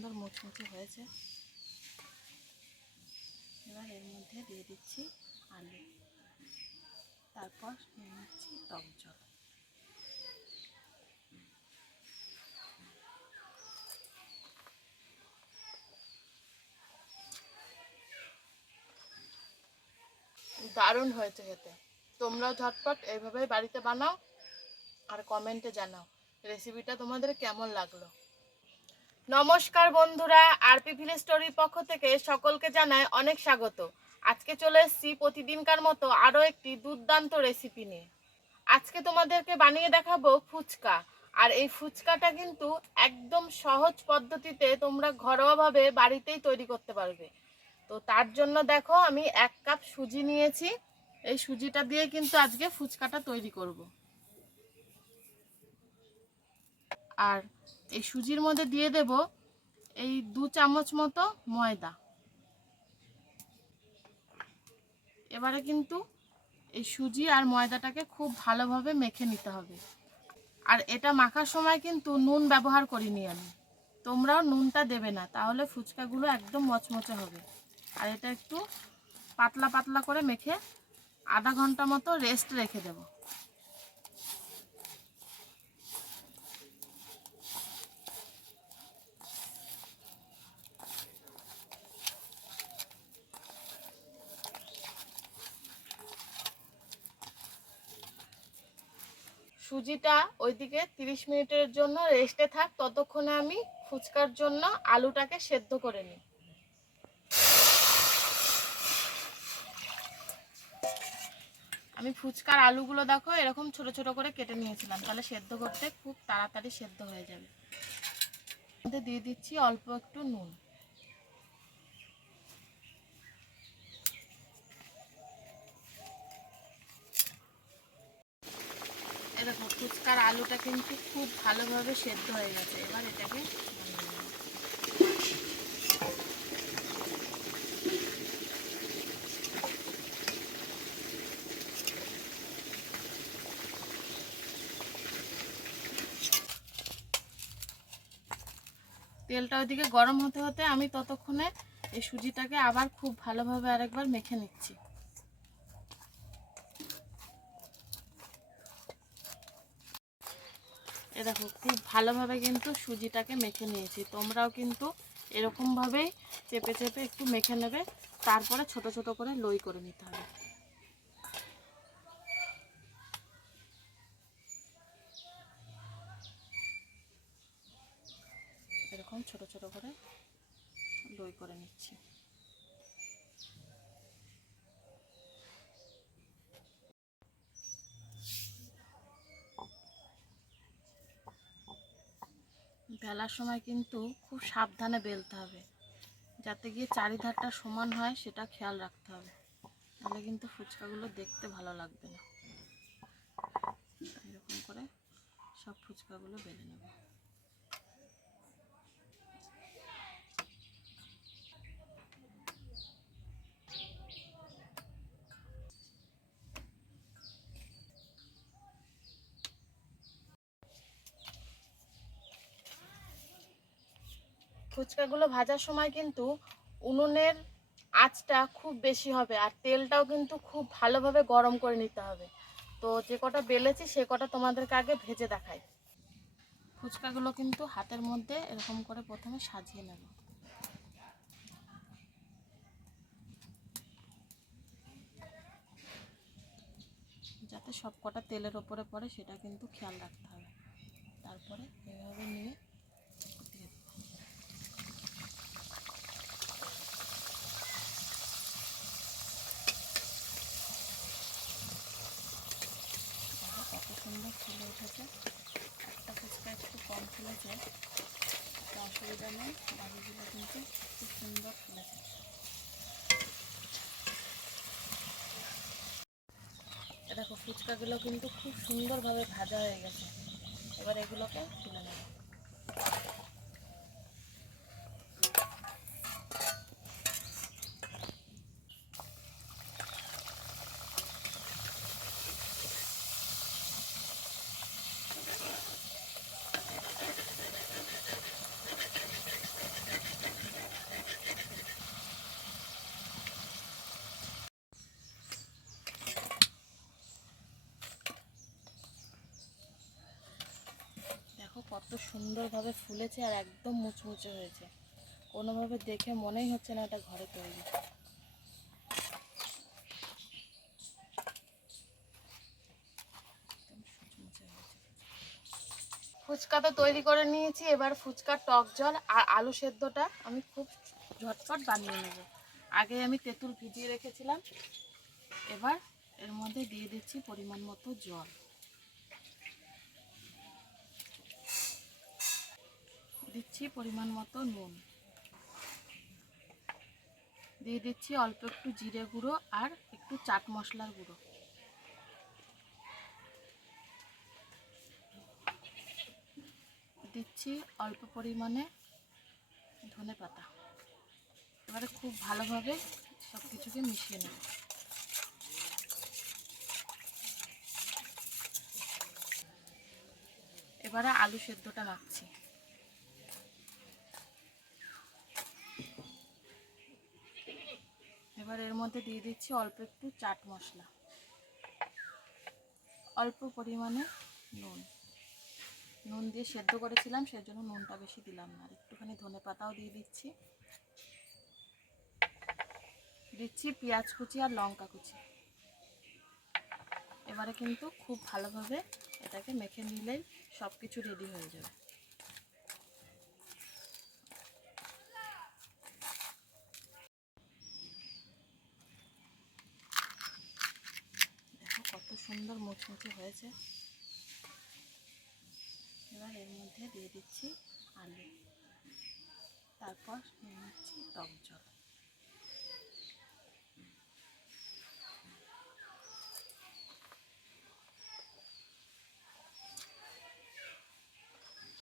সুন্দর মুচমুচে হয়েছে। এবার এর মধ্যে দিয়ে দিচ্ছি আলু, তারপর নিয়ে নিচ্ছি টক জল। দারুণ হয়েছে খেতে। তোমরাও ঝটপট এইভাবেই বাড়িতে বানাও আর কমেন্টে জানাও রেসিপিটা তোমাদের কেমন লাগলো। নমস্কার বন্ধুরা, আরপি ভিলেজ স্টোরির পক্ষ থেকে সকলকে জানাই অনেক স্বাগত। আজকে চলে এসেছি প্রতিদিনকার মতো আরও একটি দুর্দান্ত রেসিপি নিয়ে। আজকে তোমাদেরকে বানিয়ে দেখাবো ফুচকা। আর এই ফুচকাটা কিন্তু একদম সহজ পদ্ধতিতে তোমরা ঘরোয়াভাবে বাড়িতেই তৈরি করতে পারবে। তো তার জন্য দেখো আমি 1 কাপ সুজি নিয়েছি। এই সুজিটা দিয়ে কিন্তু আজকে ফুচকাটা তৈরি করব। আর এই সুজির মধ্যে দিয়ে দেব এই 2 চামচ মতো ময়দা। এবারে কিন্তু এই সুজি আর ময়দাটাকে খুব ভালোভাবে মেখে নিতে হবে। আর এটা মাখার সময় কিন্তু নুন ব্যবহার করিনি আমি, তোমরাও নুনটা দেবে না, তাহলে ফুচকাগুলো একদম মচমচে হবে। আর এটা একটু পাতলা পাতলা করে মেখে আধা ঘন্টা মতো রেস্ট রেখে দেব। সুজিটা ওইদিকে 30 মিনিটের জন্য রেস্টে থাক, ততক্ষণে আমি ফুচকার জন্য আলুটাকে সেদ্ধ করে নিই। আমি ফুচকার আলুগুলো দেখো এরকম ছোট ছোট করে কেটে নিয়েছিলাম, তাহলে সেদ্ধ করতে খুব তাড়াতাড়ি সেদ্ধ হয়ে যাবে। মধ্যে দিয়ে দিচ্ছি অল্প একটু নুন। এরকম ফুচকার আলুটা কিন্তু খুব ভালোভাবে সেদ্ধ হয়ে গেছে। এবার এটাকে তেলটা ওইদিকে গরম হতে হতে আমি ততক্ষণে এই সুজিটাকে আবার খুব ভালোভাবে আরেকবার মেখে নিচ্ছি। এ দেখো খুব ভালোভাবে কিন্তু সুজিটাকে মেখে নিয়েছি। তোমরাও কিন্তু এরকমভাবেই চেপে চেপে একটু মেখে নেবে, তারপরে ছোট ছোট করে লই করে নিতে হবে। এরকম ছোট ছোট করে লই করে নিচ্ছি। বেলার সময় কিন্তু খুব সাবধানে বেলতে হবে, যাতে গিয়ে চারিধারটা সমান হয় সেটা খেয়াল রাখতে হবে, তাহলে কিন্তু ফুচকাগুলো দেখতে ভালো লাগবে না। এরকম করে সব ফুচকাগুলো বেলে নেব। ফুচকাগুলো ভাজার সময় কিন্তু উনুনের আঁচটা খুব বেশি হবে, আর তেলটাও কিন্তু খুব ভালোভাবে গরম করে নিতে হবে। তো যে কটা বেলেছি সে কটা তোমাদেরকে আগে ভেজে দেখাই। ফুচকাগুলো কিন্তু হাতের মধ্যে এরকম করে প্রথমে সাজিয়ে নেব। যাতে সব কটা তেলের ওপরে পড়ে সেটা কিন্তু খেয়াল রাখতে হবে। তারপরে এভাবে নিয়ে দিয়ে দেব। কত সুন্দর ফুলে উঠেছে। একটা ফুচকা একটু কম ফুলেছে, অসুবিধা নেই, বাকিগুলো কিন্তু খুব সুন্দর ফুলেছে। দেখো ফুচকাগুলো কিন্তু খুব সুন্দরভাবে ভাজা হয়ে গেছে। এবার এগুলোকে তুলে নেব। কত সুন্দরভাবে ফুলেছে আর একদম মুচমুচে হয়েছে, কোনোভাবে দেখে মনেই হচ্ছে না এটা ঘরে তৈরি। ফুচকা তো তৈরি করে নিয়েছি, এবার ফুচকার টক জল আর আলু সেদ্ধটা আমি খুব ঝটপট বানিয়ে নেব। আগে আমি তেঁতুল ভিজিয়ে রেখেছিলাম, এবার এর মধ্যে দিয়ে দিচ্ছি পরিমাণ মতো জল, দিচ্ছি পরিমাণ মতো নুন, দিয়ে দিচ্ছি অল্প একটু জিরে গুঁড়ো আর একটু চাট মশলার গুঁড়ো, দিচ্ছি অল্প পরিমাণে ধনে পাতা। এবারে খুব ভালোভাবে সব কিছুকে মিশিয়ে নেব। এবারে আলু সেদ্ধটা রাখছি, এবার এর মধ্যে দিয়ে দিচ্ছি অল্প একটু চাট মশলা, অল্প পরিমাণে নুন, নুন দিয়ে সেদ্ধ করেছিলাম সেজন্য নুনটা বেশি দিলাম না, আর একটুখানি ধনে পাতাও দিয়ে দিচ্ছি, দিচ্ছি পেঁয়াজ কুচি আর লঙ্কা কুচি। এবারে কিন্তু খুব ভালোভাবে এটাকে মেখে নিলেই সব কিছু রেডি হয়ে যাবে। দেখো কত সুন্দর মুচমুচে হয়েছে। এবার এর মধ্যে দিয়ে দিচ্ছি আলু, তারপর নিয়ে নিচ্ছি টক জল।